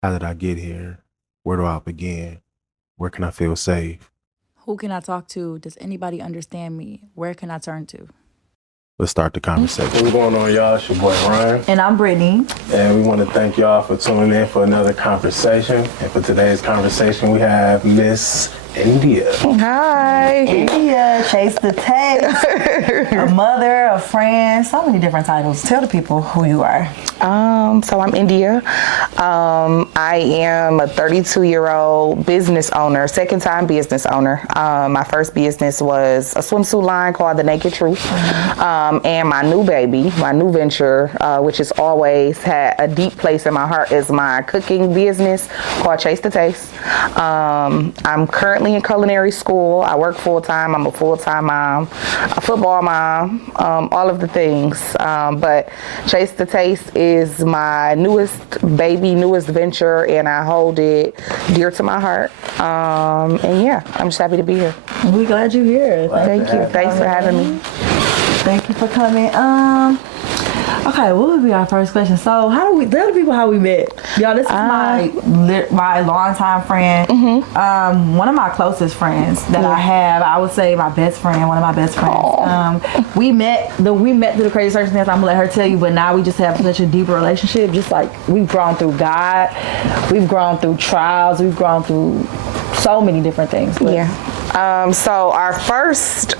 How did I get here? Where do I begin? Where can I feel safe? Who can I talk to? Does anybody understand me? Where can I turn to? Let's start the conversation. What's going on, y'all? It's your boy Ryan. And I'm Brittany. And we want to thank y'all for tuning in for another conversation. And for today's conversation, we have Miss India. Hi. India, Chase the Taste, a mother, a friend, so many different titles. Tell the people who you are. So I'm India. I am a 32-year-old business owner, second-time business owner. My first business was a swimsuit line called The Naked Truth. And my new baby, my new venture, which has always had a deep place in my heart, is my cooking business called Chase the Taste. I'm currently in culinary school. I work full-time. I'm a full-time mom, a football mom, all of the things. But Chase the Taste is my newest baby, newest venture, and I hold it dear to my heart. And yeah, I'm just happy to be here. We're glad you're here. Thank you. Thanks for having me. Thank you for coming. Okay, what would be our first question? So, how do we tell the people how we met? Y'all, this is my longtime friend. One of my closest friends that I have. I would say my best friend, one of my best friends. We met through the crazy circumstance. I'm gonna let her tell you, but now we just have such a deeper relationship. Just like we've grown through God, we've grown through trials, we've grown through so many different things. But So our first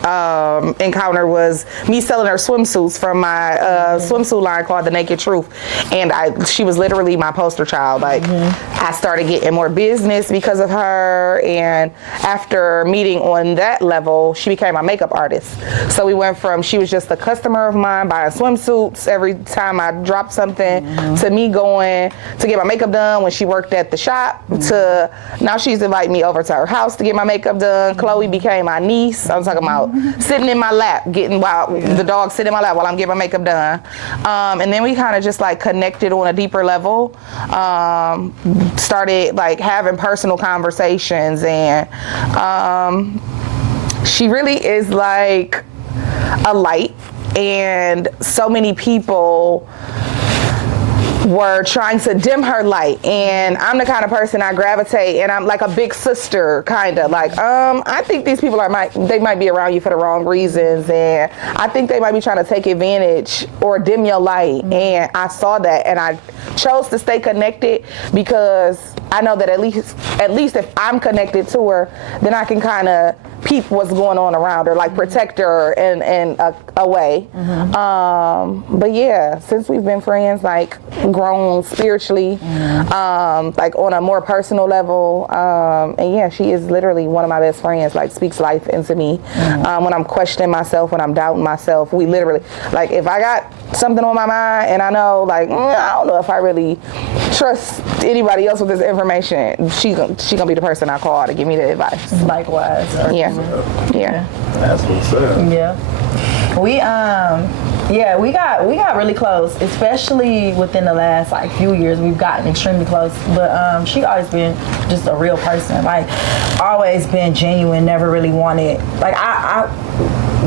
encounter was me selling her swimsuits from my swimsuit line called The Naked Truth, and she was literally my poster child. Like I started getting more business because of her, and after meeting on that level, she became my makeup artist. So we went from she was just a customer of mine buying swimsuits every time I dropped something to me going to get my makeup done when she worked at the shop to now she's inviting me over to her house to get my makeup done. Chloe became my niece. I'm talking about sitting in my lap, the dog sitting in my lap while I'm getting my makeup done. And then we kind of just like connected on a deeper level. Started like having personal conversations, and she really is like a light. And so many people were trying to dim her light, and I'm the kind of person I gravitate, and I'm like a big sister kind of like I think these people they might be around you for the wrong reasons, and I think they might be trying to take advantage or dim your light. And I saw that, and I chose to stay connected because I know that at least if I'm connected to her, then I can kind of peep what's going on around her, like protect her in a way. But yeah, since we've been friends, like grown spiritually, like on a more personal level, and yeah, she is literally one of my best friends, like speaks life into me. When I'm questioning myself, when I'm doubting myself, we literally, like if I got something on my mind and I know like, I don't know if I really trust anybody else with this information, she gonna be the person I call to give me the advice. likewise. Yeah. That's what's up. Yeah. We got really close, especially within the last like few years. We've gotten extremely close. But she always been just a real person. Like always been genuine, never really wanted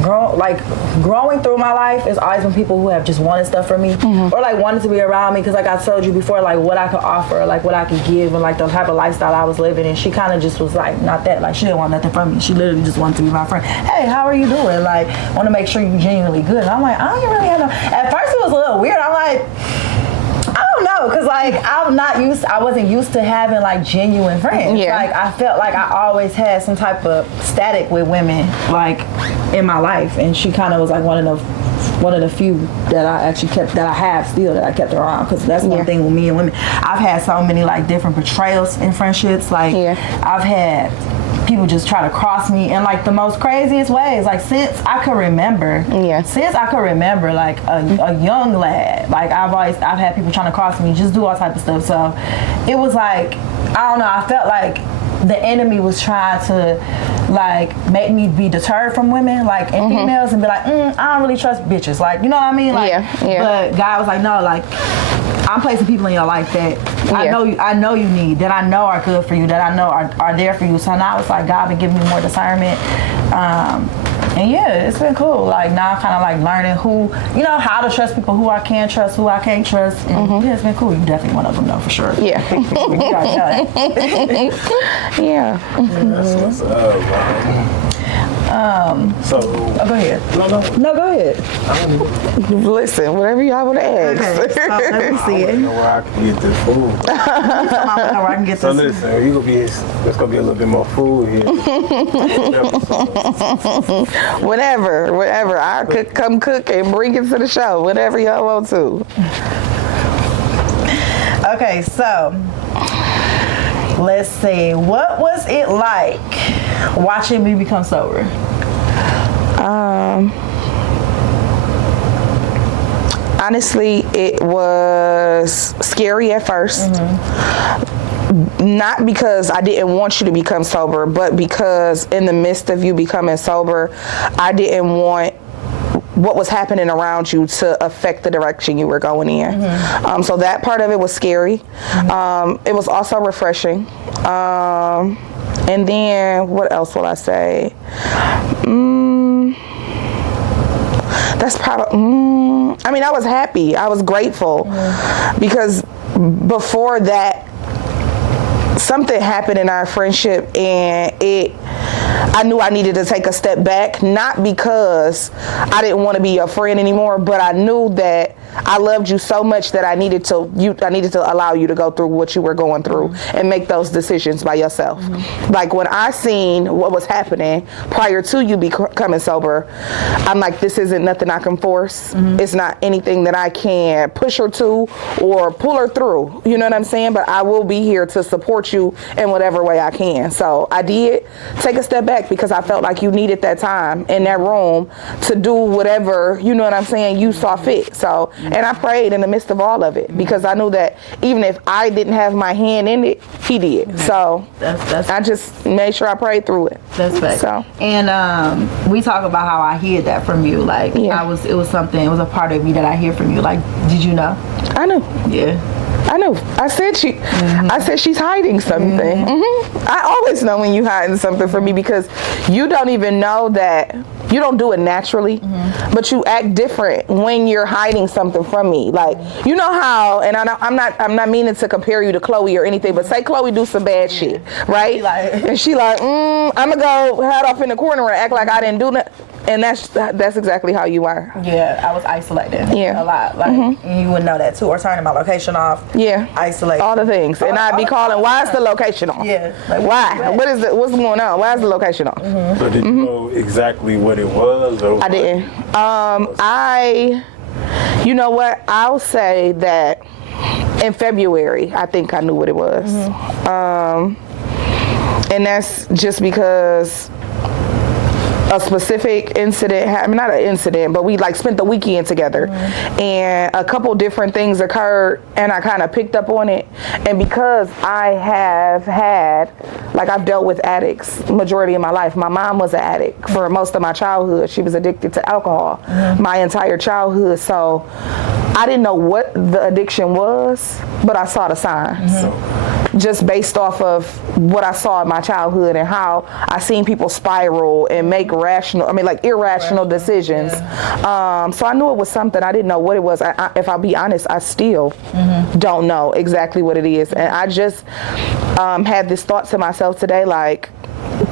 like growing through my life is always been people who have just wanted stuff from me or like wanted to be around me because like I told you before, like what I could offer, like what I could give, and like the type of lifestyle I was living. And she kind of just was like not that, like she didn't want nothing from me. She literally just wanted to be my friend. Hey, how are you doing? Like want to make sure you're genuinely good. And I'm like, I don't really have no. At first it was a little weird. I'm like, I don't know, cause like I wasn't used to having like genuine friends. Yeah. Like I felt like I always had some type of static with women, like in my life, and she kind of was like one of the few that I actually kept, that I have still, that I kept around. Cause that's one thing with me and women. I've had so many like different betrayals in friendships. Like I've had people just try to cross me in like the most craziest ways. Like since I could remember, like a young lad, like I've had people trying to cross me, just do all type of stuff. So it was like, I don't know, I felt like the enemy was trying to like make me be deterred from women, like and females, and be like, I don't really trust bitches, like, you know what I mean? Like, but God was like, no, like I'm placing people in your life that I know you need, that I know are good for you, that I know are there for you. So now it's like God been giving me more discernment. And yeah, it's been cool. Like now, I'm kind of like learning who, you know, how to trust people, who I can trust, who I can't trust. And yeah, it's been cool. You definitely one of them, though, for sure. Yeah. You already know that. Yeah. That's what's up, man. So, Oh, go ahead. no. No, go ahead. Listen, whatever y'all want to ask. Okay, so let me see I it. know where I can get this food. I know where I can get So this. listen, there's gonna be a little bit more food here. Whatever. I could come cook and bring it to the show. Whatever y'all want to. Okay, so let's see. What was it like watching me become sober? Honestly, it was scary at first. Not because I didn't want you to become sober, but because in the midst of you becoming sober, I didn't want what was happening around you to affect the direction you were going in. So that part of it was scary. It was also refreshing. And then what else will I say? That's probably, I mean, I was happy. I was grateful because before that, something happened in our friendship and I knew I needed to take a step back, not because I didn't want to be your friend anymore, but I knew that I loved you so much that I needed to allow you to go through what you were going through and make those decisions by yourself. Like when I seen what was happening prior to you becoming sober, I'm like, this isn't nothing I can force. It's not anything that I can push her to or pull her through. You know what I'm saying? But I will be here to support you in whatever way I can. So I did take a step back because I felt like you needed that time in that room to do whatever, you know what I'm saying, you saw fit. So, and I prayed in the midst of all of it because I knew that even if I didn't have my hand in it, he did. So That's I just made sure I prayed through it. That's fact. So. And we talk about how I hid that from you. Like Yeah. it was a part of me that I hid from you. Like, did you know? I knew. Yeah. I know. I said she's hiding something. I always know when you hiding something from me because you don't even know that you don't do it naturally, but you act different when you're hiding something from me. Like, you know how, and I'm not meaning to compare you to Chloe or anything, but say Chloe do some bad shit, right? And she like, I'm gonna go hide off in the corner and act like I didn't do nothing. And that's exactly how you are. Yeah, I was isolated. Yeah. A lot. Like you would know that too, or turning my location off. Yeah. Isolate. All the things. And I'd be calling, why is the location off? Yeah. Like, Why? What's going on? Why is the location off? So did you know exactly what it was? Or I didn't. You know what? I'll say that in February, I think I knew what it was. And that's just because a specific incident happened, not an incident, but we like spent the weekend together and a couple different things occurred and I kind of picked up on it. And because I have had, like I've dealt with addicts majority of my life. My mom was an addict for most of my childhood. She was addicted to alcohol my entire childhood. So I didn't know what the addiction was, but I saw the signs. Just based off of what I saw in my childhood and how I seen people spiral and make irrational decisions. So I knew it was something. I didn't know what it was. If I'll be honest, I still don't know exactly what it is. And I just had this thought to myself today, like,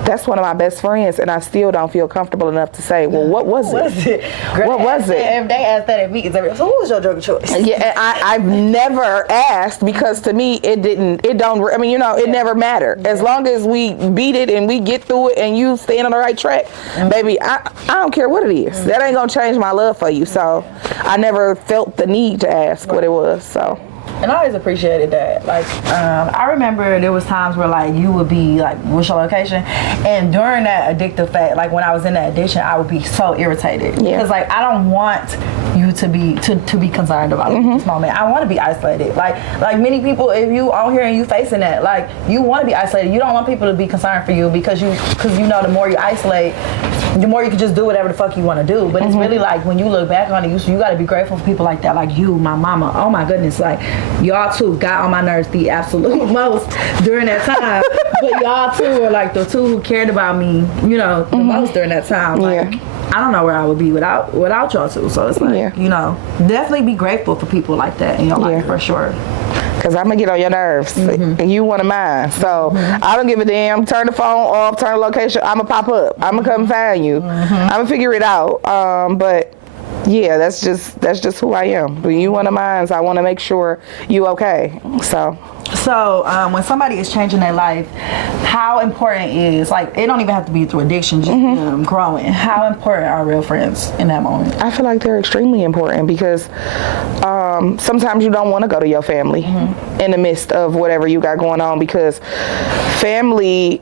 that's one of my best friends, and I still don't feel comfortable enough to say, well, what was it? What was it? If they ask that at meetings, so who was your drug of choice? Yeah, I've never asked because to me it never mattered. As long as we beat it and we get through it and you stay on the right track, baby, I don't care what it is. That ain't gonna change my love for you. So I never felt the need to ask what it was. So. And I always appreciated that. Like, I remember there was times where like you would be like, what's your location? And during that addictive phase, like when I was in that addiction, I would be so irritated. Yeah. Because like I don't want you to be concerned about this moment. I want to be isolated. Like many people, if you out here and you facing that, like you want to be isolated. You don't want people to be concerned for you because you know the more you isolate, the more you can just do whatever the fuck you want to do. But it's really like when you look back on it, you got to be grateful for people like that, like you, my mama. Oh my goodness, like y'all two got on my nerves the absolute most during that time. But y'all two were like the two who cared about me, you know, the most during that time. Like, I don't know where I would be without y'all two. So it's like, Yeah. you know, definitely be grateful for people like that in your life for sure. Cause I'm gonna get on your nerves, and you one of mine. So I don't give a damn. Turn the phone off. Turn the location. I'ma pop up. I'ma come find you. I'ma figure it out. But yeah, that's just who I am. But you one of mine. So I want to make sure you okay. So when somebody is changing their life, how important is, like, it don't even have to be through addiction, just growing. How important are real friends in that moment? I feel like they're extremely important because sometimes you don't want to go to your family in the midst of whatever you got going on, because family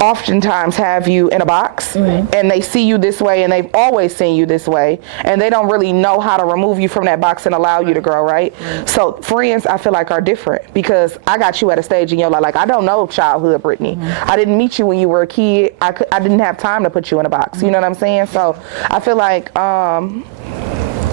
oftentimes have you in a box and they see you this way and they've always seen you this way, and they don't really know how to remove you from that box and allow you to grow, right? So friends, I feel like, are different because I got you at a stage in your life. Like, I don't know childhood Brittany. I didn't meet you when you were a kid. I didn't have time to put you in a box. You know what I'm saying? So I feel like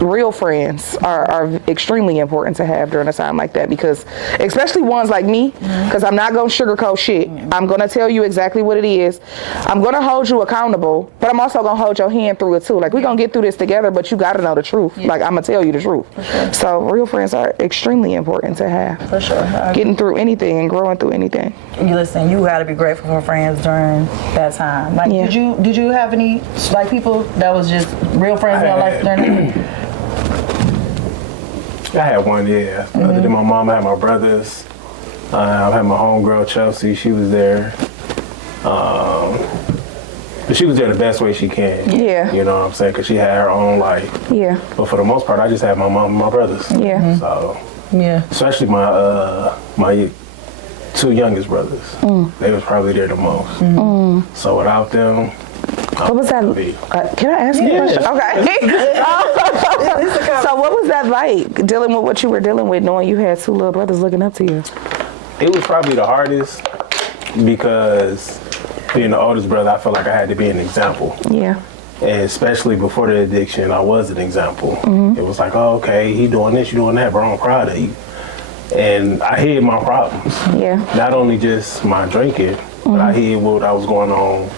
real friends are extremely important to have during a time like that, because especially ones like me, because I'm not going to sugarcoat shit. I'm going to tell you exactly what it is. I'm going to hold you accountable, but I'm also going to hold your hand through it too. Like, we're going to get through this together, but you got to know the truth. Like, I'm going to tell you the truth. So real friends are extremely important to have. For sure. Getting through anything and growing through anything. You listen, you got to be grateful for friends during that time. Like, did you have any, like, people that was just real friends in your life during that? I had one, yeah. Other than my mom, I had my brothers. I had my homegirl, Chelsea. She was there. But she was there the best way she can. Yeah. You know what I'm saying? Because she had her own life. Yeah. But for the most part, I just had my mom and my brothers. Yeah. So, Yeah. especially my two youngest brothers. They was probably there the most. So without them, What was that? Can I ask you a question? Okay. So what was that like, dealing with what you were dealing with, knowing you had two little brothers looking up to you? It was probably the hardest because being the oldest brother, I felt like I had to be an example. Yeah. And especially before the addiction, I was an example. It was like, oh, okay, he doing this, you doing that, bro, I'm proud of you. And I hid my problems. Yeah. Not only just my drinking, but I hid what I was going on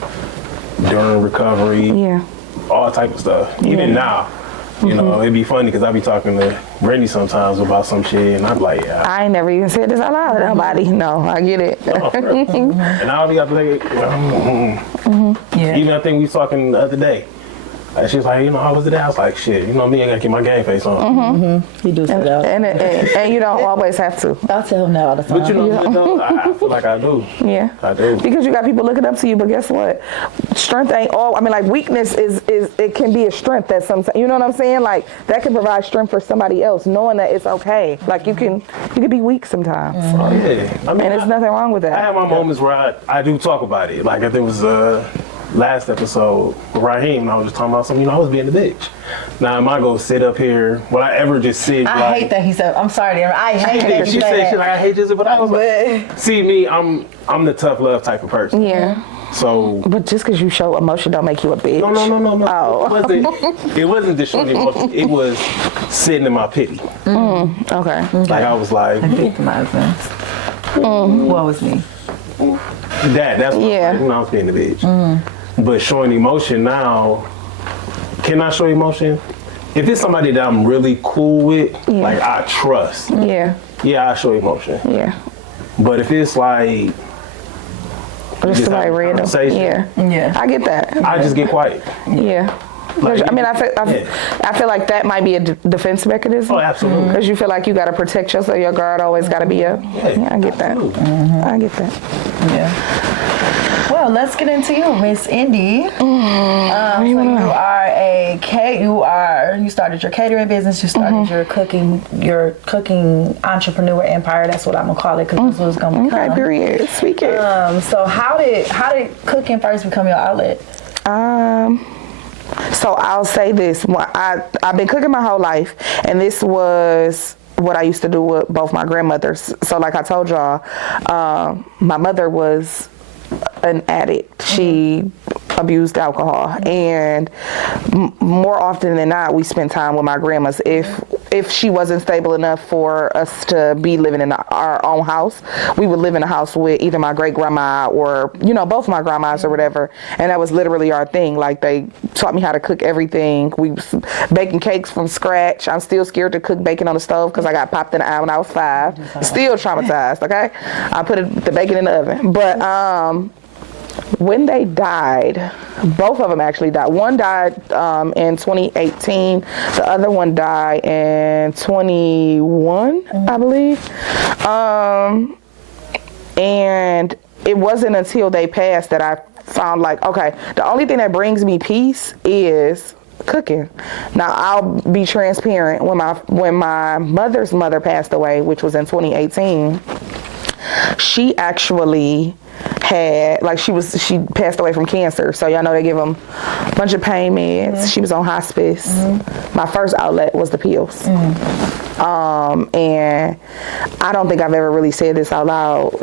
during recovery, Yeah. all type of stuff. Even now, you know, it'd be funny because I be talking to Brittany sometimes about some shit, and I'm like, yeah. I ain't never even said this out loud to nobody. No, I get it. And I'll be up like, even I think we was talking the other day. And she was like, you know, how was the day? I was like, shit, you know me, I gotta keep my game face on. He do say that. And you don't always have to. I'll tell him that all the time. But you know, I feel like I do. Yeah. I do. Because you got people looking up to you, but guess what? Strength ain't all. I mean, like, weakness is it can be a strength that sometimes, you know what I'm saying? Like, that can provide strength for somebody else, knowing that it's okay. Like, you can be weak sometimes. Oh, yeah. I mean, And there's nothing wrong with I that. have my moments where I do talk about it. Like, if there was last episode with Raheem, and I was just talking about something, you know, I was being a bitch. Now, am I gonna sit up here? Will I ever just sit? I hate that he said, I'm sorry, Darren. I hate that She you said say shit that. like I hate this, but I was like, see me, I'm the tough love type of person. Yeah. So But just because you show emotion don't make you a bitch. no. Oh. It wasn't just showing emotion. It was sitting in my pity. Okay. Like I was like, Victimizing. What was me? that's what Yeah. I was being a bitch. But showing emotion now, can I show emotion? If it's somebody that I'm really cool with, like I trust, Yeah. I show emotion. Yeah. But if it's like Just Just like have a random. conversation. Yeah. Yeah. I get that. I just get quiet. Yeah. Like, I mean, I feel like that might be a defense mechanism. Oh, absolutely. Because you feel like you got to protect yourself. Your guard always got to be up. Yeah, I get that. I get that. Yeah. Well, let's get into you, Miss Indy. So you started your catering business. You started your cooking entrepreneur empire. That's what I'm gonna call it because that's what it's gonna become. Okay, period. Speak it. So how did cooking first become your outlet? So I'll say this. I've been cooking my whole life, and this was what I used to do with both my grandmothers. So like I told y'all, my mother was an addict. She abused alcohol, and more often than not, we spent time with my grandmas. If if she wasn't stable enough for us to be living in our own house, we would live in a house with either my great grandma or, you know, both my grandmas or whatever. And that was literally our thing. Like, they taught me how to cook everything. We was baking cakes from scratch. I'm still scared to cook bacon on the stove because I got popped in the eye when I was 5. Still traumatized, okay? I put the bacon in the oven. But when they died, both of them actually died. One died in 2018. The other one died in 21, I believe. And it wasn't until they passed that I found, like, okay, the only thing that brings me peace is cooking. Now, I'll be transparent. When my mother's mother passed away, which was in 2018, she actually had, like, she passed away from cancer. So y'all know they give them a bunch of pain meds. She was on hospice. My first outlet was the pills. And I don't think I've ever really said this out loud.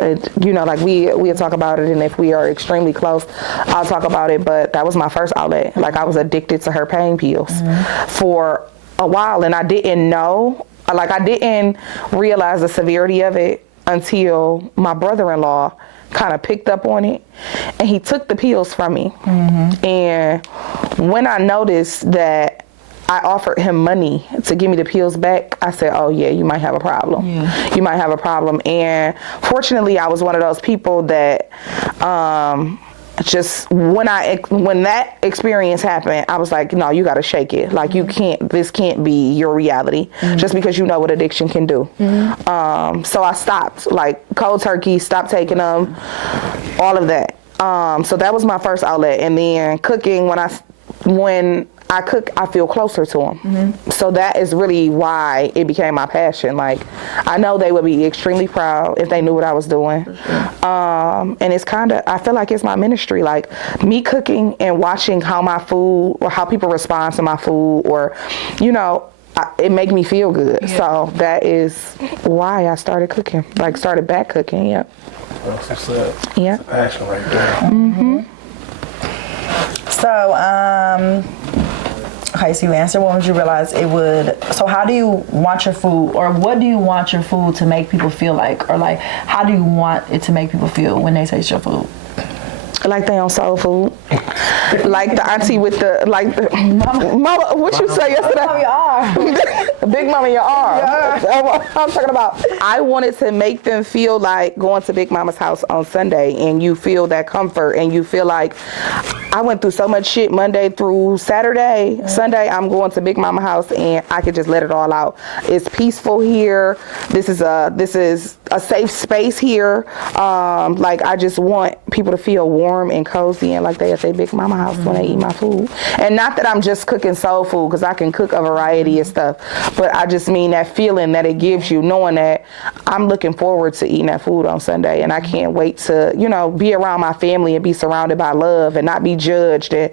You know, like, we'll talk about it, and if we are extremely close, I'll talk about it. But that was my first outlet. Like, I was addicted to her pain pills for a while, and I didn't know. Like, I didn't realize the severity of it until my brother-in-law kind of picked up on it, and he took the pills from me. And when I noticed that I offered him money to give me the pills back, I said, oh yeah, you might have a problem. You might have a problem. And fortunately, I was one of those people that just when that experience happened, I was like, no, you got to shake it. Like, this can't be your reality just because you know what addiction can do. So I stopped, like, cold turkey, stopped taking them, all of that. So that was my first outlet. And then cooking, when I cook, I feel closer to them. So that is really why it became my passion. Like, I know they would be extremely proud if they knew what I was doing. And it's I feel like it's my ministry. Like, me cooking and watching how my food, or how people respond to my food, or, you know, it make me feel good. So that is why I started cooking, like, started back cooking. Yep. That's what's up. Yeah. It's a passion right there. So, okay, so you answered, when would you realize it would, so how do you want your food, or what do you want your food to make people feel like, or like, how do you want it to make people feel when they taste your food? Like they on soul food. Like the auntie with the, like, the, mama, what you say yesterday? Mama, you are. Big mama, you are. That's what I'm talking about. I wanted to make them feel like going to Big Mama's house on Sunday, and you feel that comfort, and you feel like, I went through so much shit Monday through Saturday. Sunday, I'm going to Big Mama house, and I could just let it all out. It's peaceful here. This is a safe space here. Like, I just want people to feel warm and cozy and like they at their Big Mama house when they eat my food. And not that I'm just cooking soul food, because I can cook a variety of stuff, but I just mean that feeling that it gives you, knowing that I'm looking forward to eating that food on Sunday, and I can't wait to, you know, be around my family and be surrounded by love and not be judged, and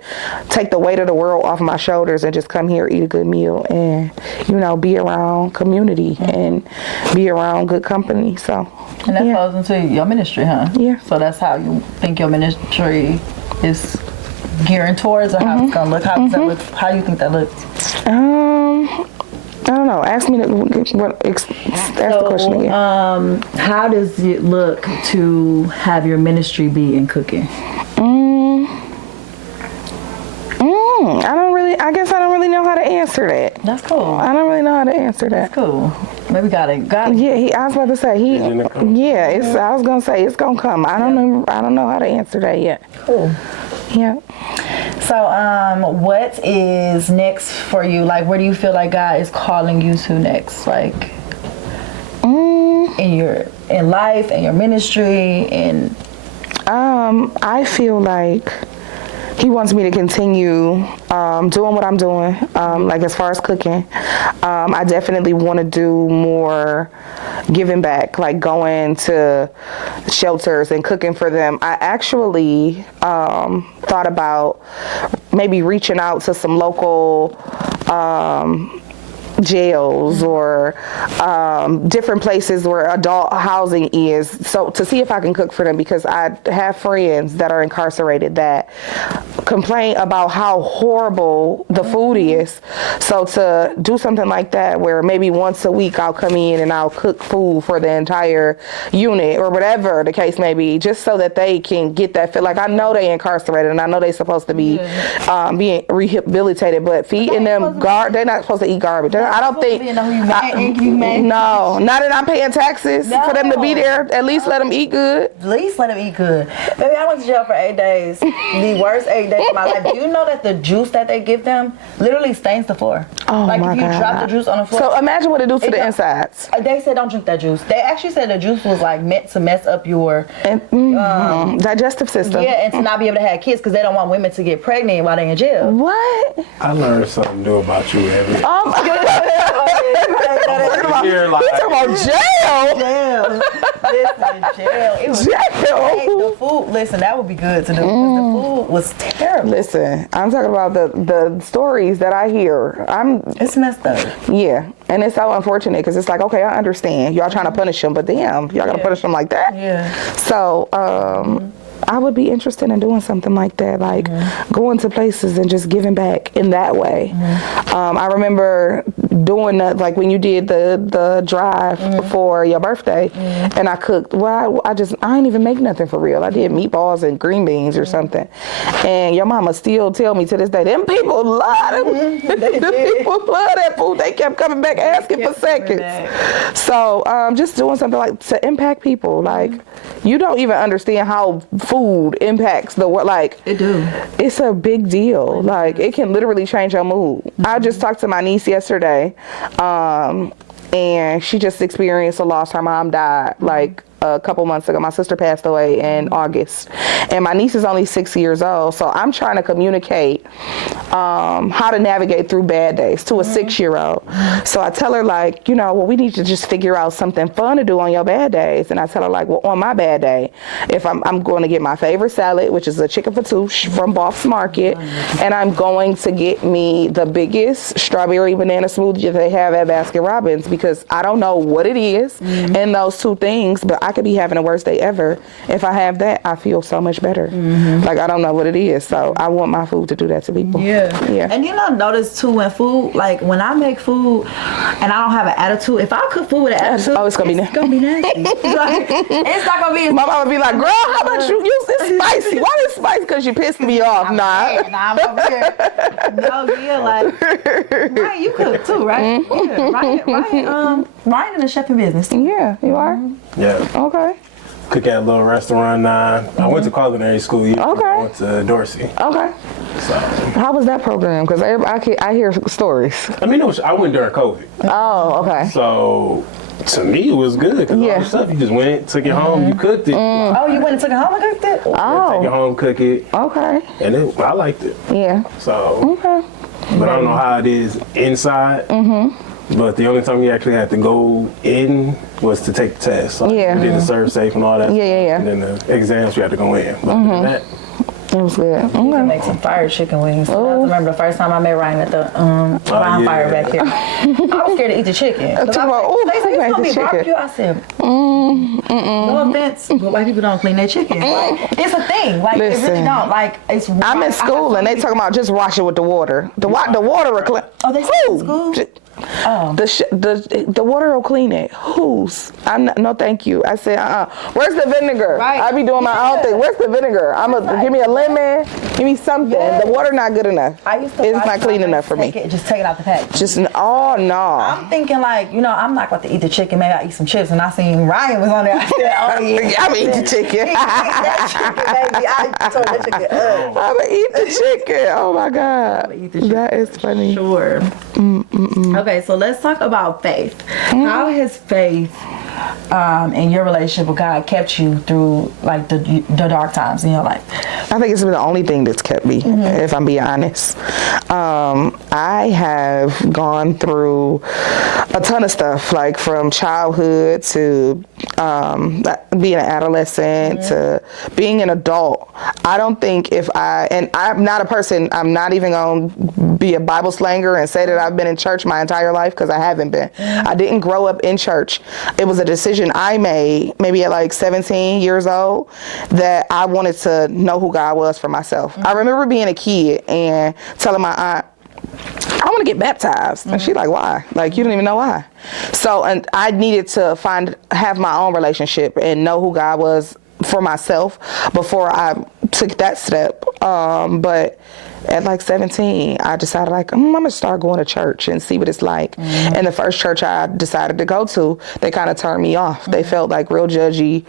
take the weight of the world off my shoulders and just come here, eat a good meal, and, you know, be around community and be around good company. So, and that falls into your ministry, huh? Yeah. So that's how you think your ministry is gearing towards, or how it's gonna look? How does that look? How do you think that looks? I don't know. Ask me ask the question again. How does it look to have your ministry be in cooking? I guess I don't really know how to answer that. That's cool. I don't really know how to answer that. That's cool. Maybe got it. Yeah, I was about to say I was gonna say it's gonna come. I don't know how to answer that yet. Cool. Yeah. So, what is next for you? Like, where do you feel like God is calling you to next? Like, in life, in your ministry, and I feel like He wants me to continue doing what I'm doing, like as far as cooking. I definitely want to do more giving back, like going to shelters and cooking for them. I actually thought about maybe reaching out to some local jails or different places where adult housing is, so to see if I can cook for them, because I have friends that are incarcerated that complain about how horrible the food is. So to do something like that where maybe once a week I'll come in and I'll cook food for the entire unit or whatever the case may be, just so that they can get that feel. Like, I know they incarcerated and I know they're supposed to be being rehabilitated, but feeding them they're not supposed to eat garbage. I don't think. No, not that I'm paying taxes for them to be there. At least let them eat good. At least let them eat good. Baby, I went to jail for 8 days. The worst 8 days of my life. Do you know that the juice that they give them literally stains the floor? Oh like my if you God. drop the juice on the floor. So imagine what it do to the insides. They said don't drink that juice. They actually said the juice was like meant to mess up your Digestive system. yeah, and to not be able to have kids because they don't want women to get pregnant while they're in jail. What? I learned something new about you every Oh my God. year. You talking about jail? Jail. Listen, jail. It was Jail. the food. Listen, that would be good to do. 'Cause the food was terrible. Listen, I'm talking about the stories that I hear. It's messed up. Yeah, and it's so unfortunate because it's like, okay, I understand y'all trying to punish them, but damn, y'all gonna punish them like that? Yeah. So, I would be interested in doing something like that, like going to places and just giving back in that way. I remember doing that, like when you did the drive for your birthday, and I cooked. Well, I ain't even make nothing for real. I did meatballs and green beans or something, and your mama still tell me to this day, them people love them. Them people love that food. They kept coming back asking for seconds. So just doing something like to impact people, like you don't even understand how food impacts the world. Like It do. it's a big deal. Like it can literally change your mood. I just talked to my niece yesterday, and she just experienced a loss. Her mom died like a couple months ago. My sister passed away in August, and my niece is only 6 years old. So I'm trying to communicate how to navigate through bad days to a 6-year-old. So I tell her like, you know, well, we need to just figure out something fun to do on your bad days. And I tell her like, well, on my bad day, if I'm going to get my favorite salad, which is a chicken fattoush from Boff's Market, and I'm going to get me the biggest strawberry banana smoothie that they have at Baskin Robbins, because I don't know what it is in those two things, but I could be having the worst day ever. If I have that, I feel so much better. Like I don't know what it is, so I want my food to do that to people. Yeah. Yeah. And you know, notice too when food, like when I make food and I don't have an attitude, if I cook food with an attitude, Oh, it's gonna be nasty. Like, it's not gonna be as My mama be like, girl, how about you use this spicy? Why is spicy? Because you pissed me off. Nah. Nah, I'm over here. No, yeah, like Ryan, you cook too, right? Yeah, Ryan in the chefing business. Yeah, you are? Yeah. Okay. Cook at a little restaurant. I went to culinary school. Okay. I went to Dorsey. Okay. So How was that program? Because I hear stories. I mean, I went during COVID. Oh, okay. So to me, it was good because all Yeah. the stuff you just went, took it home, you cooked it. Oh, you went and took it home and cooked it? Take it Oh, home, cook it, okay. and I liked it. Yeah. So, Okay. but I don't know how it is inside. But the only time you actually had to go in was to take the test. Like, Yeah. we did the serve safe and all that. Yeah. And then the exams, you had to go in. But other than that, It was good. I Okay. make some fire chicken wings. I remember the first time I met Ryan at the bonfire yeah. back here. I was scared to eat the chicken. 'Cause I was like, who it's made gonna the be chicken? barbecue. I said, no offense, but white people don't clean their chicken. Like, it's a thing. Like, it really Listen. don't. Like, it's. I'm in school and they talking about just wash it with the water. The water will clean. Oh, they say in school? Oh. The water will clean it. Whose? No, thank you. I said, Where's the vinegar? Right. I be doing my own thing. Where's the vinegar? Give me a lemon. Give me something. Yes. The water not good enough. I used to It's watch not clean my enough for me. just take it out the pack. Oh no. I'm thinking like, you know, I'm not about to eat the chicken. Maybe I eat some chips. And I seen Ryan was on there. I said, oh yeah. I'm eat the chicken. That chicken, baby. I tore that chicken up. I'm gonna eat the chicken. Oh my God. Eat the chicken. That is funny. Sure. Okay, so let's talk about faith. How has faith and your relationship with God kept you through like the dark times in your life? I think it's been the only thing that's kept me, if I'm being honest. I have gone through a ton of stuff, like from childhood to being an adolescent to being an adult. I don't think and I'm not a person, I'm not even going to be a Bible slanger and say that I've been in church my entire life, because I haven't been. I didn't grow up in church. It was a decision I made maybe at like 17 years old that I wanted to know who God was for myself. I remember being a kid and telling my aunt, I want to get baptized. And she's like, why? Like, you don't even know why. So, and I needed to have my own relationship and know who God was for myself before I took that step. But at like 17, I decided like, I'm gonna start going to church and see what it's like. And the first church I decided to go to, they kind of turned me off. They felt like real judgy.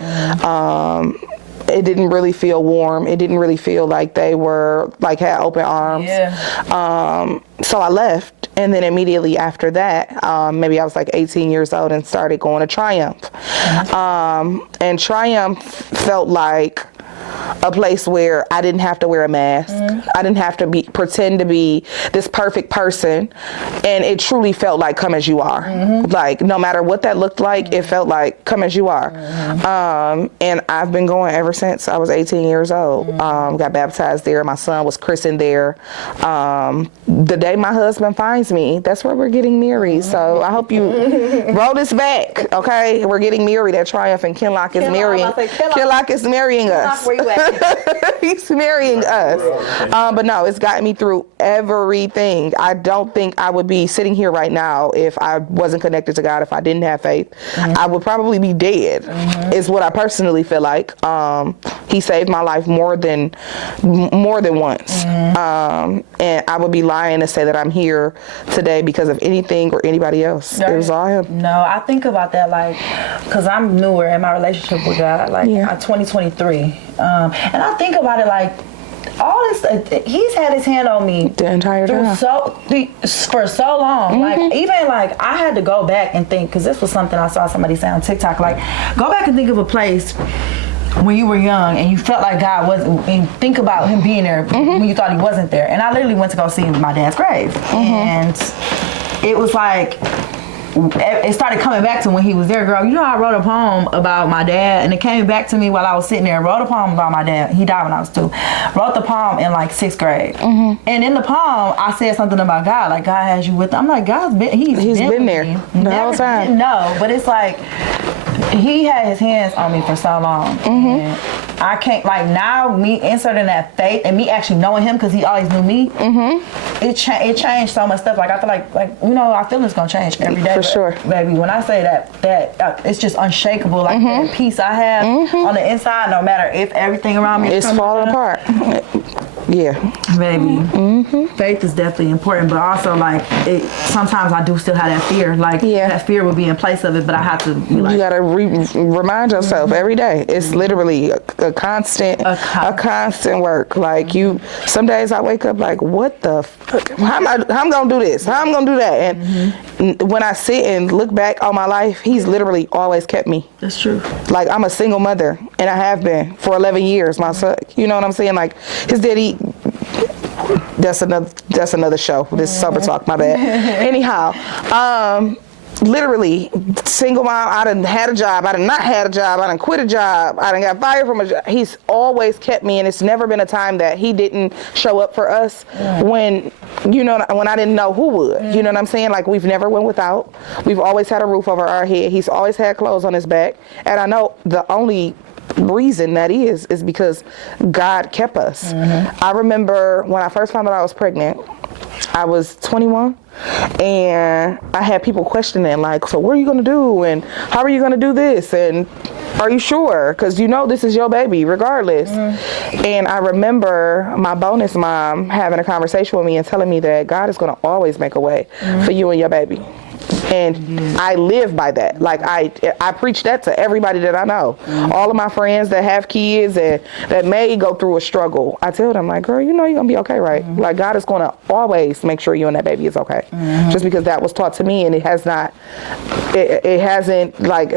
It didn't really feel warm. It didn't really feel like they were like had open arms. So I left, and then immediately after that, maybe I was like 18 years old and started going to Triumph. And Triumph felt like a place where I didn't have to wear a mask. I didn't have to pretend to be this perfect person. And it truly felt like come as you are. Like no matter what that looked like, it felt like come as you are. And I've been going ever since I was 18 years old. Got baptized there. My son was christened there. The day my husband finds me, that's where we're getting married. So I hope you roll this back, okay? We're getting married at Triumph, and Kinlock is marrying. Kinlock is marrying us. Where you at? He's marrying us. But no, it's gotten me through everything. I don't think I would be sitting here right now if I wasn't connected to God, if I didn't have faith. I would probably be dead, is what I personally feel like. He saved my life more than once. And I would be lying to say that I'm here today because of anything or anybody else. It was all him. No, I think about that like, because I'm newer in my relationship with God, like 2023. And I think about it like, all this, he's had his hand on me the entire time. For so long. Like, even like, I had to go back and think, because this was something I saw somebody say on TikTok, like, go back and think of a place when you were young and you felt like God wasn't, and think about him being there when you thought he wasn't there. And I literally went to go see my dad's grave. And it was like, it started coming back to when he was there, girl. You know, I wrote a poem about my dad, and it came back to me while I was sitting there. Wrote a poem about my dad. He died when I was 2. Wrote the poem in like 6th grade. And in the poem, I said something about God, like God has you with. I'm like, God's been, he's been there the whole time. No, but it's like he had his hands on me for so long. And I can't, like, now me inserting that faith and me actually knowing him because he always knew me. It changed so much stuff. Like I feel like you know, our feelings gonna change every day. For sure, baby. When I say that it's just unshakable. Like that peace I have on the inside, no matter if everything around me is falling apart. Yeah, baby. Faith is definitely important, but also like sometimes I do still have that fear. Like that fear will be in place of it, but I have to be like, you gotta remind yourself every day. It's literally a constant work. Like some days I wake up like, what the fuck? How I'm gonna do this? How I'm gonna do that? And when I sit and look back on my life, he's literally always kept me. That's true. Like I'm a single mother, and I have been for 11 years. My son, you know what I'm saying? Like his daddy. That's another show. This is sober talk. My bad. Anyhow, literally single mom. I done had a job. I done not had a job. I done quit a job. I done got fired from a job. He's always kept me, and it's never been a time that he didn't show up for us when I didn't know who would. You know what I'm saying? Like we've never went without. We've always had a roof over our head. He's always had clothes on his back, and I know the only reason that is because God kept us. I remember when I first found out I was pregnant, I was 21, and I had people questioning like, so what are you gonna do, and how are you gonna do this, and are you sure, because you know this is your baby regardless. And I remember my bonus mom having a conversation with me and telling me that God is gonna always make a way for you and your baby. And I live by that. Like I preach that to everybody that I know. All of my friends that have kids and that may go through a struggle, I tell them like, girl, you know you're gonna be okay, right? Like God is gonna always make sure you and that baby is okay. Just because that was taught to me, and it has not, it hasn't, like,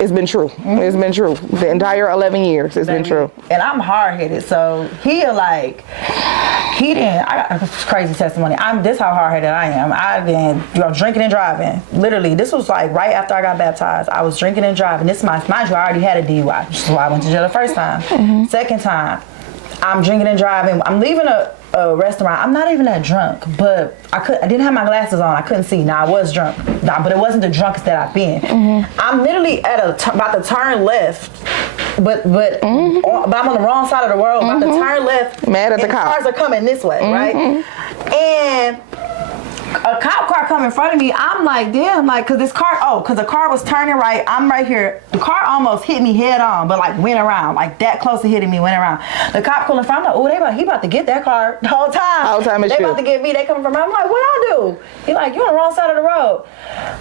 it's been true. It's been true. The entire 11 years, it's been true. And I'm hard-headed, so he didn't, I got a crazy testimony. This how hard-headed I am. I've been drinking and driving. Literally, this was like right after I got baptized. I was drinking and driving. This is mind you, I already had a DUI, which is why I went to jail the first time. Second time, I'm drinking and driving. I'm leaving a restaurant. I'm not even that drunk, but I didn't have my glasses on. I couldn't see. Now I was drunk, but it wasn't the drunkest that I've been. I'm literally about to turn left, but I'm on the wrong side of the road. About to turn left. Mad at the cop. Cars are coming this way, right? And a cop car come in front of me. I'm like, damn, like, cause the car was turning right. I'm right here. The car almost hit me head on, but like went around, like that close to hitting me, went around. The cop pulling front. I'm like, oh, he about to get that car the whole time. Whole time it's they you. about to get me. They coming from. I'm like, what I do? He like, you on the wrong side of the road.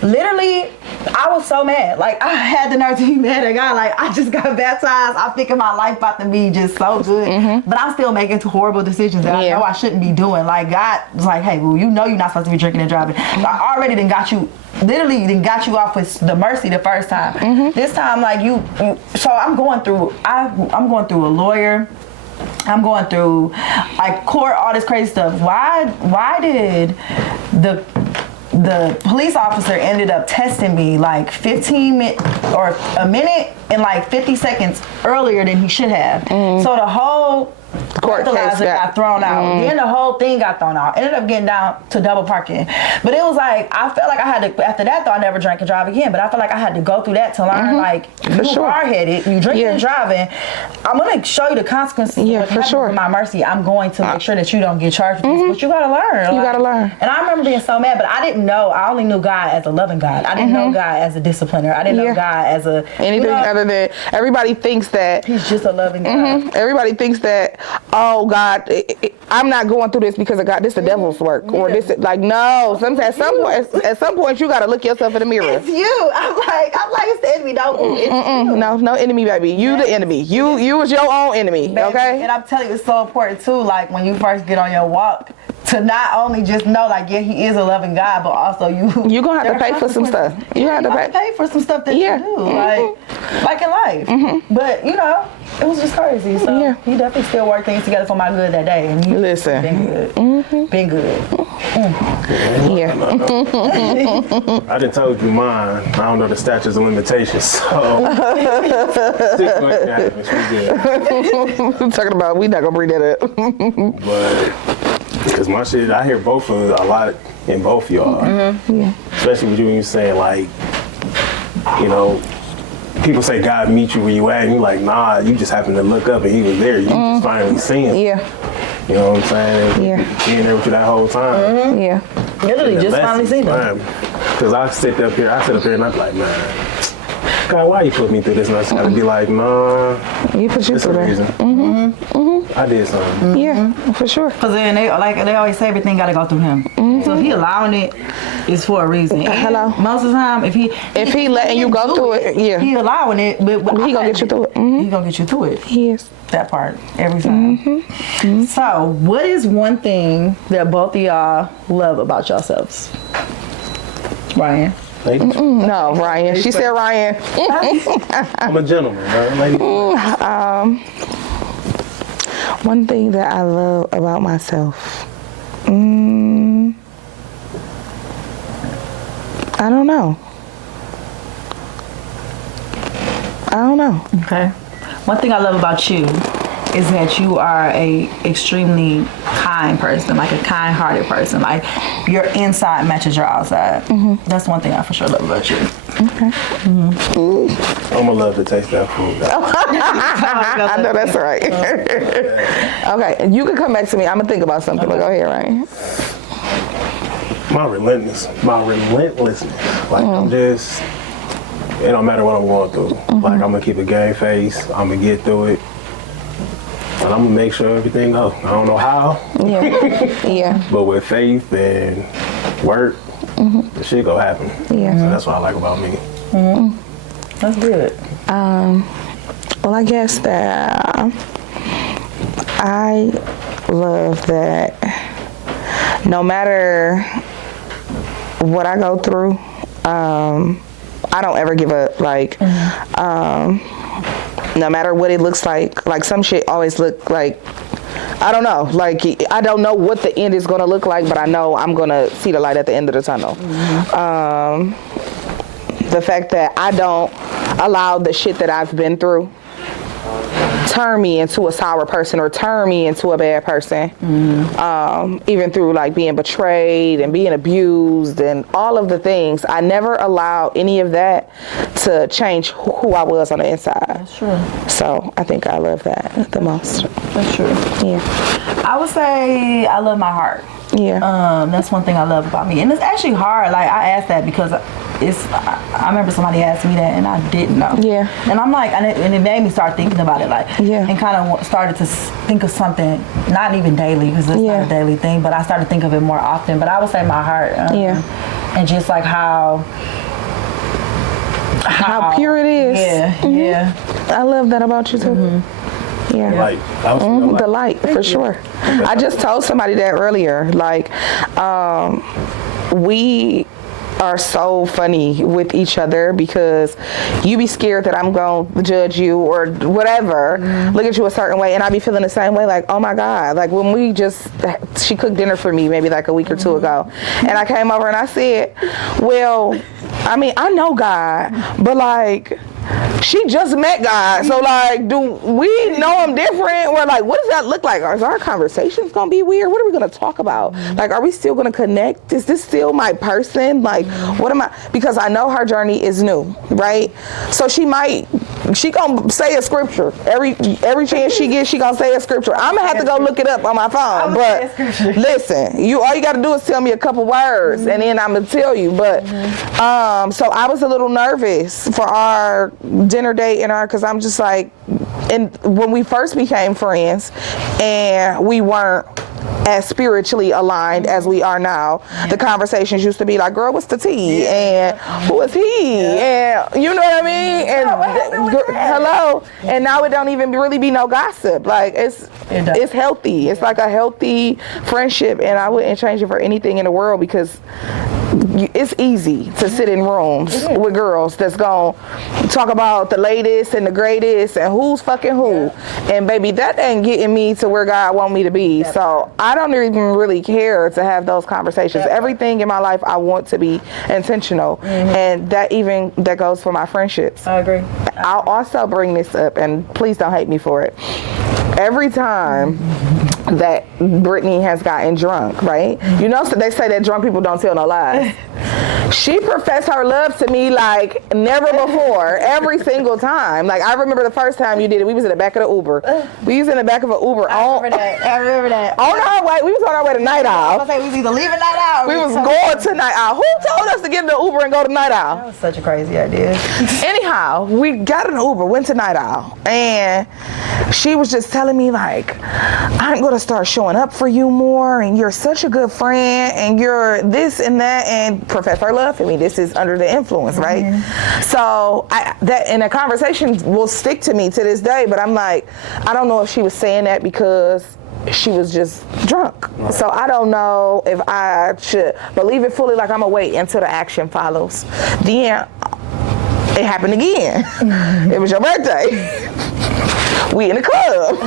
Literally, I was so mad. Like I had the nerve to be mad at God. Like I just got baptized. I'm thinking my life about to be just so good, but I'm still making horrible decisions that I know I shouldn't be doing. Like God was like, hey, well, you know you're not supposed to be drinking and driving. So I already done got you off with the mercy the first time. This time, like so I'm going through a lawyer. I'm going through like court, all this crazy stuff. Why did the police officer ended up testing me like 15 minutes or a minute and like 50 seconds earlier than he should have. So the whole court case got thrown out. Then the whole thing got thrown out. Ended up getting down to double parking. But it was like, I felt like I had to, after that though, I never drank and drive again. But I felt like I had to go through that to learn like, you hard-headed, you drinking and driving. I'm going to show you the consequences. For my mercy, I'm going to make sure that you don't get charged with this. But you got to learn. You got to learn. And I remember being so mad, but I didn't know. I only knew God as a loving God. I didn't know God as a discipliner. I didn't know God as anything other than, everybody thinks that he's just a loving God. Everybody thinks that, oh God, I'm not going through this because of God. This is the devil's work, or this is like no. Sometimes at some point you got to look yourself in the mirror. It's you. I'm like it's the enemy. No enemy, baby. You the enemy. You was your own enemy. Baby. Okay. And I'm telling you, it's so important too. Like when you first get on your walk, to not only just know like he is a loving God, but also you're gonna have to pay for some stuff. You have to pay for some stuff that you do, like in life. But it was just crazy. So he definitely still worked things together for my good that day, and he been good. Been good. I done told you mine. I don't know the statutes of limitations, so 6 months happens, we good. Talking about we not gonna bring that up. But because my shit, I hear both of a lot in both of y'all. Especially with you when you saying like, people say God meet you where you at, and you're like, nah, you just happened to look up and he was there. You just finally seen him. You know what I'm saying? Being there with you that whole time. Literally just finally seen him. Because I sit up here and I'm like, man, God, why you put me through this? And I just gotta be like, nah, you put you through that. I did something. For sure. Because they always say everything got to go through him. So if he allowing it, it's for a reason. Hello. Most of the time, if he letting you go through it, he allowing it, but he gonna get you through it. He gonna get you through it. He is. That part every time. So, what is one thing that both of y'all love about yourselves? Ryan. No, Ryan. She said Ryan. I'm a gentleman, right? One thing that I love about myself. I don't know. Okay. One thing I love about you is that you are a extremely kind person, like a kind-hearted person. Like your inside matches your outside. That's one thing I for sure love about you. Okay. I'm gonna love to taste that food. I know that's right. Okay, you can come back to me. I'm gonna think about something. But go ahead, Ryan. My relentlessness. Like I'm just, it don't matter what I'm going through. Like I'm gonna keep a game face. I'm gonna get through it. And I'm gonna make sure everything goes. I don't know how. Yeah. But with faith and work, the shit go happen. Yeah. So that's what I like about me. That's good. Well, I guess that I love that no matter what I go through, I don't ever give up. Like, no matter what it looks like some shit always look like, I don't know, like I don't know what the end is gonna look like, but I know I'm gonna see the light at the end of the tunnel. The fact that I don't allow the shit that I've been through turn me into a sour person or turn me into a bad person. Even through like being betrayed and being abused and all of the things, I never allowed any of that to change who I was on the inside. That's true. So I think I love that the most. That's true. Yeah. I would say I love my heart. Yeah. That's one thing I love about me, and it's actually hard. Like I asked that because I remember somebody asked me that, and I didn't know. Yeah. And I'm like, and it made me start thinking about it, like, yeah. and kind of started to think of something, not even daily, because it's not a daily thing, but I started to think of it more often. But I would say my heart. And just like how pure it is. Yeah. Yeah. I love that about you too. Yeah. Light. The light, for sure. I just told somebody that earlier. Like, we are so funny with each other because you be scared that I'm going to judge you or whatever, look at you a certain way, and I be feeling the same way, like, oh my God. Like when she cooked dinner for me maybe like a week or two ago, and I came over and I said, well, I mean, I know God, but like, she just met God, so like, do we know him different? We're like, what does that look like? Is our conversations gonna be weird? What are we gonna talk about? Like, are we still gonna connect? Is this still my person? Like, what am I? Because I know her journey is new, right? So she gonna say a scripture every chance she gets. She gonna say a scripture. I'm gonna have to go look it up on my phone. But listen, all you gotta do is tell me a couple words, and then I'm gonna tell you. But so I was a little nervous for our dinner date because I'm just like, and when we first became friends and we weren't as spiritually aligned as we are now, the conversations used to be like, girl, what's the tea? And who is he? And you know what I mean? And hello. And now it don't even really be no gossip. Like it's healthy. It's like a healthy friendship, and I wouldn't change it for anything in the world because it's easy to sit in rooms with girls that's gonna talk about the latest and the greatest and who's fucking who. And baby, that ain't getting me to where God want me to be. So I don't even really care to have those conversations. Everything in my life, I want to be intentional. And that goes for my friendships. I agree. I'll also bring this up, and please don't hate me for it. Every time that Brittany has gotten drunk, right? You know, so they say that drunk people don't tell no lies. She professed her love to me like never before, every single time. Like, I remember the first time you did it, we was in the back of the Uber. We was in the back of an Uber. I remember that. On our way, we was on our way to Night Owl. I was say we was either leaving Night Owl or we was going to Night Owl. Who told us to get in the Uber and go to Night Owl? That was such a crazy idea. Anyhow, we got in the Uber, went to Night Owl, and she was just telling me like, I'm gonna start showing up for you more, and you're such a good friend, and you're this and that, and profess her love for me. This is under the influence, right? So and the conversation will stick to me to this day, but I'm like, I don't know if she was saying that because she was just drunk. Right. So I don't know if I should believe it fully, like I'm gonna wait until the action follows. Then it happened again. It was your birthday. We in the club.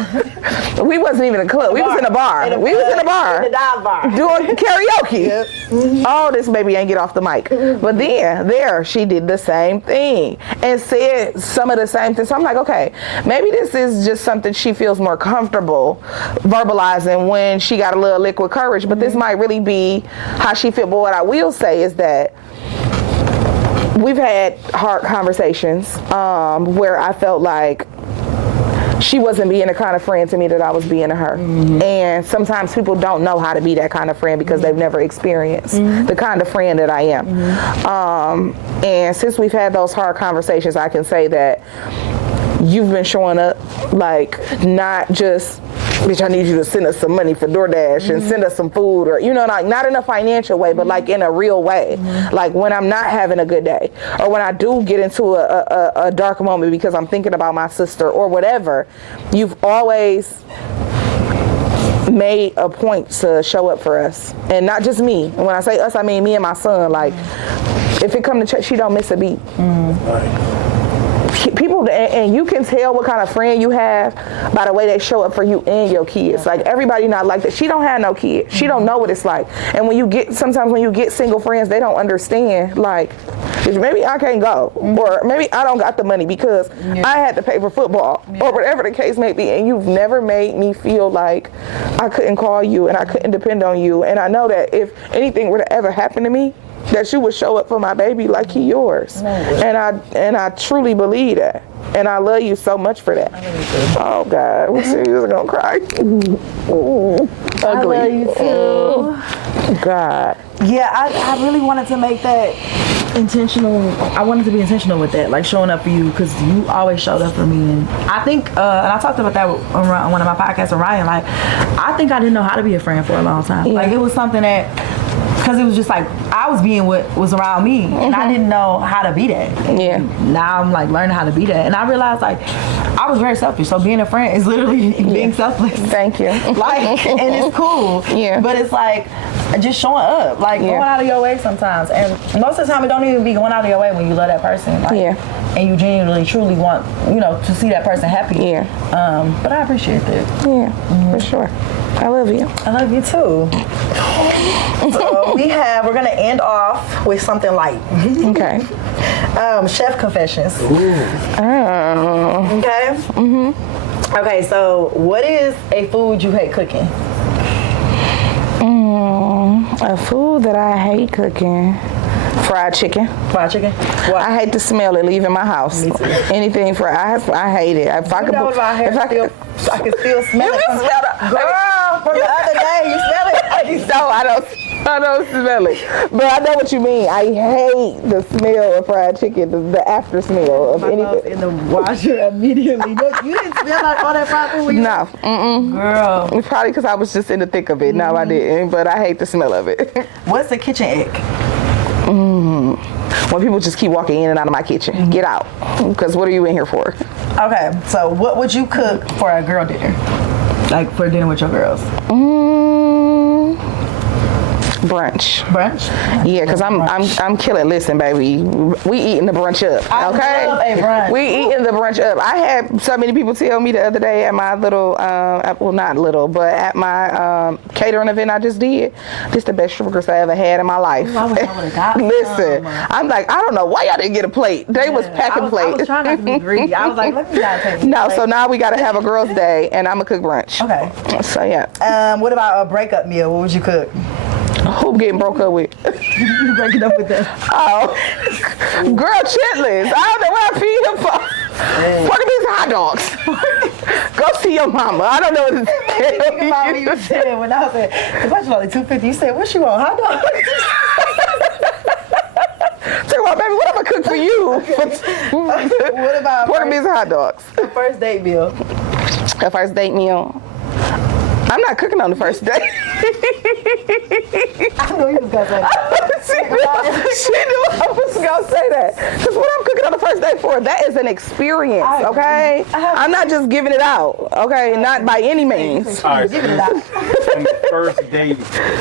We wasn't even in a club. We was in a bar. We was in a bar. In the dive bar. Doing karaoke. Oh, this baby ain't get off the mic. But then, she did the same thing and said some of the same things. So I'm like, okay, maybe this is just something she feels more comfortable verbalizing when she got a little liquid courage. But this might really be how she feel. But what I will say is that we've had hard conversations where I felt like she wasn't being the kind of friend to me that I was being to her. And sometimes people don't know how to be that kind of friend because they've never experienced the kind of friend that I am. And since we've had those hard conversations, I can say that you've been showing up, like, not just bitch, I need you to send us some money for DoorDash and send us some food, or, you know, like not in a financial way, but like in a real way. Like when I'm not having a good day, or when I do get into a dark moment because I'm thinking about my sister or whatever, you've always made a point to show up for us. And not just me. And when I say us, I mean me and my son. Like, if it come to church, she don't miss a beat. People, and you can tell what kind of friend you have by the way they show up for you and your kids. Like, everybody not like that. She don't have no kids. She don't know what it's like. And when you get, sometimes when you get single friends, they don't understand, like, maybe I can't go, or maybe I don't got the money because I had to pay for football, or whatever the case may be. And you've never made me feel like I couldn't call you and I couldn't depend on you. And I know that if anything were to ever happen to me, that you would show up for my baby like he yours. And I truly believe that. And I love you so much for that. Oh God, we serious gonna cry. Ugly. I love you too. God. Yeah, I really wanted to make that intentional. I wanted to be intentional with that, like showing up for you, because you always showed up for me. And I think, and I talked about that on one of my podcasts with Ryan, like, I think I didn't know how to be a friend for a long time. Like, it was something that, because it was just like, I was being what was around me, and I didn't know how to be that. Yeah. Now I'm like learning how to be that. And I realized, like, I was very selfish. So being a friend is literally being selfless. Thank you. Like, and it's cool. Yeah. But it's like, just showing up, like going out of your way sometimes. And most of the time, it don't even be going out of your way when you love that person. Like, and you genuinely, truly want, you know, to see that person happy. Yeah. But I appreciate that. Yeah, for sure. I love you. I love you too. So we're gonna end off with something light. Okay. Chef confessions. Oh. Okay. Okay. So, what is a food you hate cooking? A food that I hate cooking. Fried chicken. Fried chicken? What? I hate to smell it leaving my house. Me too. Anything fried, I hate it. If I could, I can still smell it. You can smell it, girl. From the other day, you smell it. No, I don't smell it. But I know what you mean. I hate the smell of fried chicken, the after smell of anything. In the washer immediately. You didn't smell like all that fried food when you No. Girl. It's probably because I was just in the thick of it. No, I didn't. But I hate the smell of it. What's the kitchen egg? When people just keep walking in and out of my kitchen. Get out. Because what are you in here for? Okay, so what would you cook for a girl dinner? Like for dinner with your girls? Brunch. Brunch? Yeah, because I'm killing. Listen, baby, we eating the brunch up. Okay, I love a brunch. We eating the brunch up. I had so many people tell me the other day at my little, well, not little, but at my catering event I just did, this the best burgers I ever had in my life. Ooh, I wish I would've got Listen, some. I'm like, I don't know why y'all didn't get a plate. They was packing plates. I was trying not to be greedy. I was like, let me not take it. No, so now we got to have a girls' day, and I'm gonna cook brunch. Okay. So yeah. What about a breakup meal? What would you cook? Who getting broke up with? You breaking up with them? Oh, girl, chitlins. I don't know what I feed him for. What are these hot dogs? Go see your mama. I don't know what to Think about what you said when I said, the bunch was only $2.50. You said, what you want, hot dogs? Talk about, baby, what am I cook for you? What about What are these hot dogs? a first date meal? A first date meal. I'm not cooking on the first date. I know you was gonna say that. She knew I was gonna say that. Because what I'm cooking on the first date for, that is an experience, okay? I'm not just giving it out, okay? Not by any means. All right, Give it out. on the first date,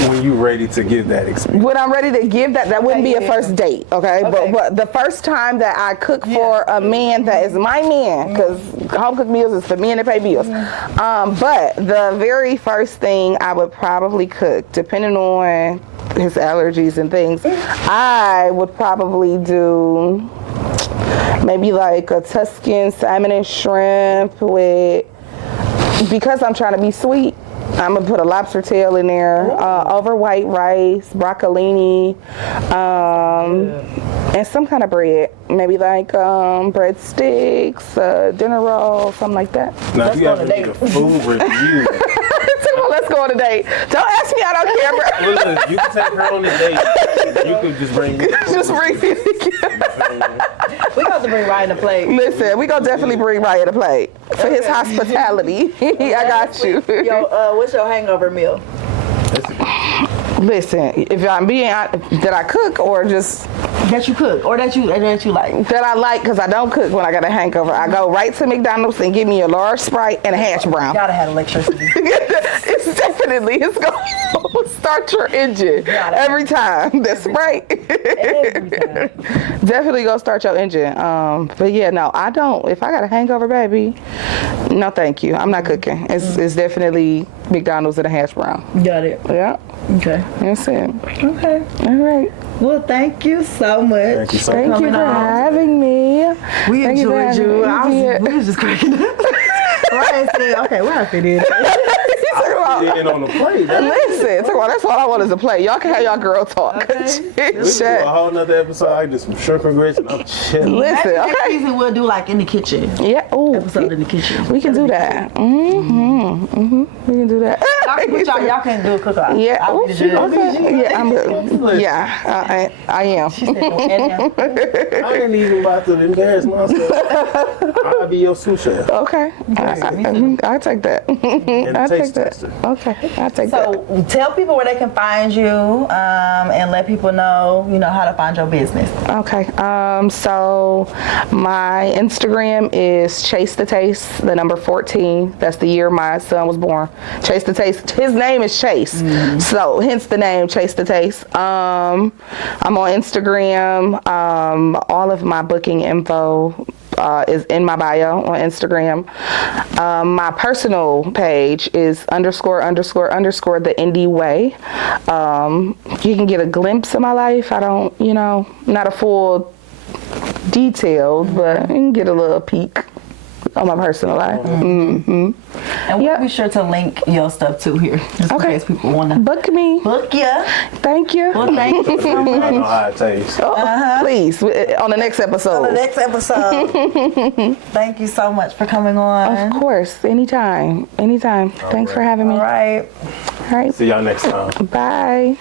when you ready to give that experience. When I'm ready to give that wouldn't be a first date, okay? Okay. But the first time that I cook for a man that is my man, because home cooked meals is for men that pay bills. But the very first thing I would probably cook, depending on his allergies and things, I would probably do maybe like a Tuscan salmon and shrimp with, because I'm trying to be sweet, I'm gonna put a lobster tail in there, over white rice, broccolini, and some kind of bread. Maybe like breadsticks, dinner roll, something like that. Now, if you ever need a food review, Let's go on a date. Don't ask me out on camera. Well, look, you can take her on the date. You could just bring me. Just bring me. We got to bring Ryan a plate. Listen, we gonna definitely bring Ryan a plate for his hospitality. I got you. Yo, what's your hangover meal? Listen, if I'm being that I cook or just That you cook or that you like. that I like, because I don't cook when I got a hangover. I go right to McDonald's and give me a large Sprite and a hash brown. Gotta have electricity. It's gonna start your engine every time. That's right. Every time. Definitely gonna start your engine. But yeah, no, I don't. If I got a hangover, baby, no, thank you. I'm not cooking. It's definitely McDonald's and a hash brown. Got it. Yeah, Okay. that's it. Okay. All right. Well, thank you so much. Thank you so Thank much. you for Coming on. having me. We Thank you for enjoyed having you. me. We was just cracking up. Ryan said, okay, we're not fit in. In on the plate. Listen, that's all I want is a play. Y'all can have y'all girl talk. Okay. Chit We do a chat. whole nother episode. I do some shrimp and grits and I'm chilling. Listen, Maybe next okay. season we'll do like in the kitchen. Yeah. Ooh. Episode in the kitchen. We can do that. We can do that. Y'all can do a cook-off. Yeah. I'll Ooh, be the judge. okay. Yeah. I'm good. Yeah. I am. And I ain't even about to embarrass myself. I'll be your sous chef. Okay. I take that. And I take taste that. tester. Okay. I take that. so tell people where they can find you, and let people know, how to find your business. Okay. So my Instagram is Chase the Taste, the number 14. That's the year my son was born. Chase the Taste. His name is Chase. So hence the name Chase the Taste. I'm on Instagram. All of my booking info is in my bio on Instagram. My personal page is ___ the Indie Way. You can get a glimpse of my life. I don't, not a full detailed, but you can get a little peek on my personal life. And we'll be sure to link your stuff too here, just in case people want to Book me. book you. Thank you. Well, thank you so I much. know how it tastes. Please, on the next episode. On the next episode. Thank you so much for coming on. Of course, anytime. Thanks for having me. All right. All right. See y'all next time. Bye.